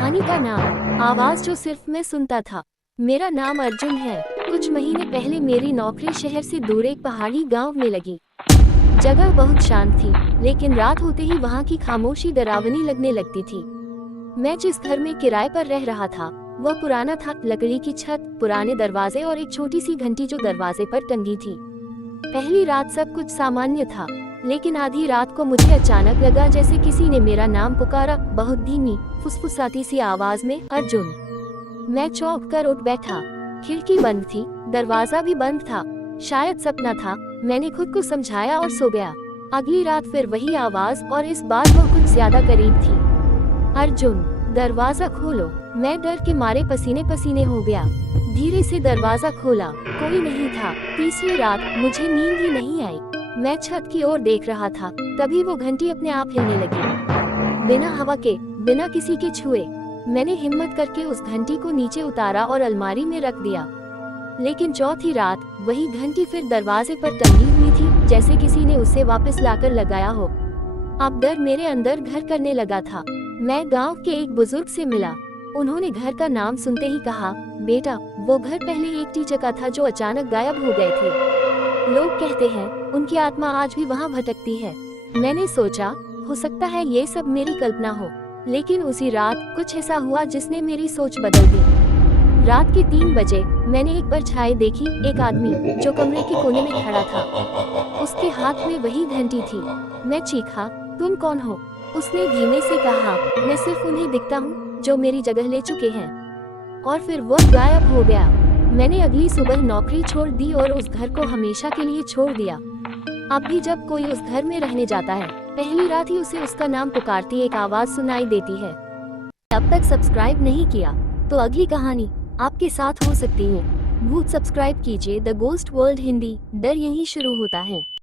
कहानी का नाम आवाज जो सिर्फ मैं सुनता था। मेरा नाम अर्जुन है। कुछ महीने पहले मेरी नौकरी शहर से दूर एक पहाड़ी गांव में लगी। जगह बहुत शांत थी, लेकिन रात होते ही वहां की खामोशी डरावनी लगने लगती थी। मैं जिस घर में किराए पर रह रहा था वह पुराना था। लकड़ी की छत, पुराने दरवाजे और एक छोटी सी घंटी जो दरवाजे पर टंगी थी। पहली रात सब कुछ सामान्य था, लेकिन आधी रात को मुझे अचानक लगा जैसे किसी ने मेरा नाम पुकारा, बहुत धीमी फुसफुसाती सी आवाज में, अर्जुन। मैं चौंक कर उठ बैठा। खिड़की बंद थी, दरवाजा भी बंद था। शायद सपना था, मैंने खुद को समझाया और सो गया। अगली रात फिर वही आवाज, और इस बार वो कुछ ज्यादा करीब थी। अर्जुन, दरवाजा खोलो। मैं डर के मारे पसीने पसीने हो गया। धीरे से दरवाजा खोला, कोई नहीं था। तीसरी रात मुझे नींद ही नहीं आई। मैं छत की ओर देख रहा था, तभी वो घंटी अपने आप हिलने लगी, बिना हवा के, बिना किसी के छुए। मैंने हिम्मत करके उस घंटी को नीचे उतारा और अलमारी में रख दिया। लेकिन चौथी रात वही घंटी फिर दरवाजे पर टंगी हुई थी, जैसे किसी ने उसे वापस लाकर लगाया हो। अब डर मेरे अंदर घर करने लगा था। मैं गांव के एक बुजुर्ग से मिला। उन्होंने घर का नाम सुनते ही कहा, बेटा, वो घर पहले एक टीचर का था जो अचानक गायब हो गए थे। लोग कहते हैं उनकी आत्मा आज भी वहां भटकती है। मैंने सोचा, हो सकता है ये सब मेरी कल्पना हो, लेकिन उसी रात कुछ ऐसा हुआ जिसने मेरी सोच बदल दी। रात के 3 बजे मैंने एक परछाई देखी, एक आदमी जो कमरे के कोने में खड़ा था। उसके हाथ में वही घंटी थी। मैं चीखा, तुम कौन हो? उसने धीमे से कहा, मैं सिर्फ उन्हें दिखता हूँ जो मेरी जगह ले चुके हैं। और फिर वो गायब हो गया। मैंने अगली सुबह नौकरी छोड़ दी और उस घर को हमेशा के लिए छोड़ दिया। अब भी जब कोई उस घर में रहने जाता है, पहली रात ही उसे उसका नाम पुकारती एक आवाज सुनाई देती है। अब तक सब्सक्राइब नहीं किया तो अगली कहानी आपके साथ हो सकती है। भूत सब्सक्राइब कीजिए द गोस्ट वर्ल्ड हिंदी। डर यहीं शुरू होता है।